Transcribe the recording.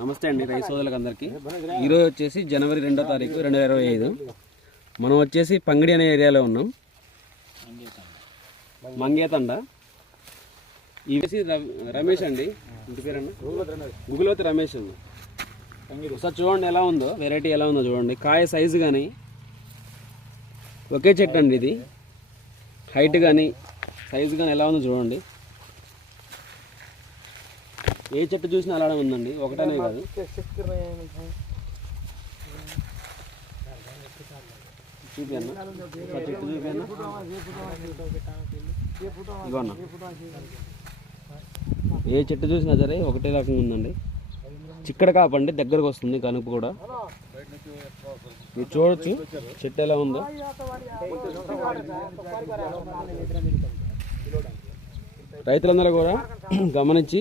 నమస్తే అండి రైతు సోదరులకు అందరికీ ఈరోజు వచ్చేసి జనవరి రెండో తారీఖు రెండు వేల ఇరవై ఐదు. మనం వచ్చేసి పంగిడి అనే ఏరియాలో ఉన్నాం. మంగేతండ. ఇవేసి రమేష్ అండి. ఇంటి పేరన్నా? గుగులవతి రమేష్ అండి. ఒకసారి చూడండి ఎలా ఉందో వెరైటీ ఎలా ఉందో చూడండి. కాయ సైజు కానీ ఒకే చెట్టు అండి ఇది. హైట్ కానీ సైజు కానీ ఎలా ఉందో చూడండి. ఏ చెట్టు చూసినా అలానే ఉందండి. ఒకటనే కాదు. చూపియన్నా చెట్టు చూపియన్నా ఏ చెట్టు చూసినా సరే ఒకటే రకంగా ఉందండి. చిక్కడ కాపండి దగ్గరకు వస్తుంది కనుపు కూడా. మీరు చూడొచ్చు చెట్టు ఎలా ఉందో. రైతులందరూ కూడా గమనించి